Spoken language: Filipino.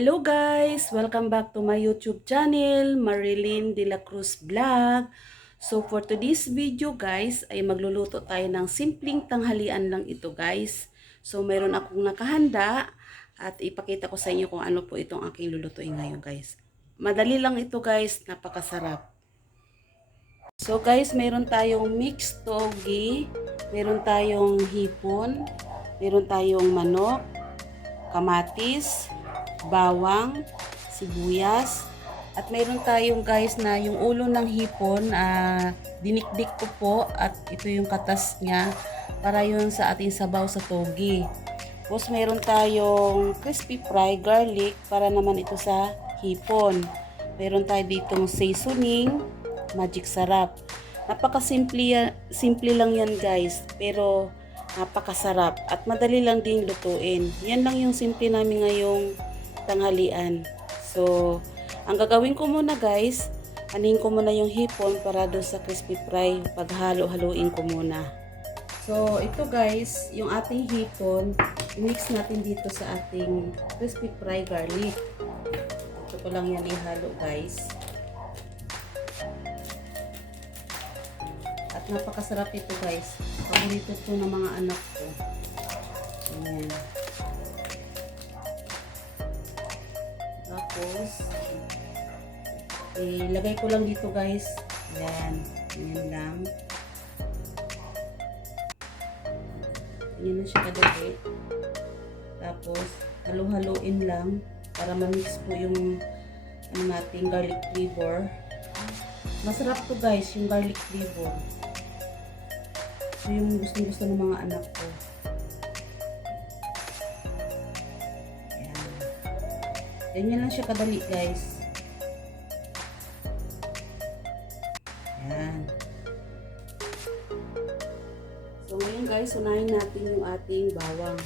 Hello guys! Welcome back to my YouTube channel, Marilyn De La Cruz Vlog. So for today's video guys, ay magluluto tayo ng simpleng tanghalian lang ito guys. So mayroon akong nakahanda at ipakita ko sa inyo kung ano po itong aking lulutuin ngayon guys. Madali lang ito guys, napakasarap. So guys, mayroon tayong mixed togi, mayroon tayong hipon, mayroon tayong manok, kamatis, bawang, sibuyas, at mayroon tayong guys na yung ulo ng hipon, dinikdik ko po at ito yung katas niya para yun sa ating sabaw sa togi. Tapos mayroon tayong crispy fry garlic para naman ito sa hipon. Mayroon tayo ditong seasoning, magic sarap. Napakasimple simple lang yan guys, pero napakasarap at madali lang din lutuin. Yan lang yung simple namin ngayong tanghalian. So, ang gagawin ko muna guys, anin ko muna yung hipon para doon sa crispy fry. Paghalo-haluin ko muna. So, ito guys, yung ating hipon, mix natin dito sa ating crispy fry garlic. Ito ko lang yan ihalo guys. At napakasarap ito guys. Paborito ito ng mga anak ko. Ayan. Tapos, ilagay ko lang dito guys. Ayan. Ayan lang. Ayan na siya kadali. Tapos, halo-haloin lang para ma-mix po yung ating garlic flavor. Masarap to guys, yung garlic flavor. Ito yung gustong-gusto ng mga anak ko. Ayan. Ganyan lang siya kadali guys. Ayan. So ngayon guys, unahin natin yung ating bawang.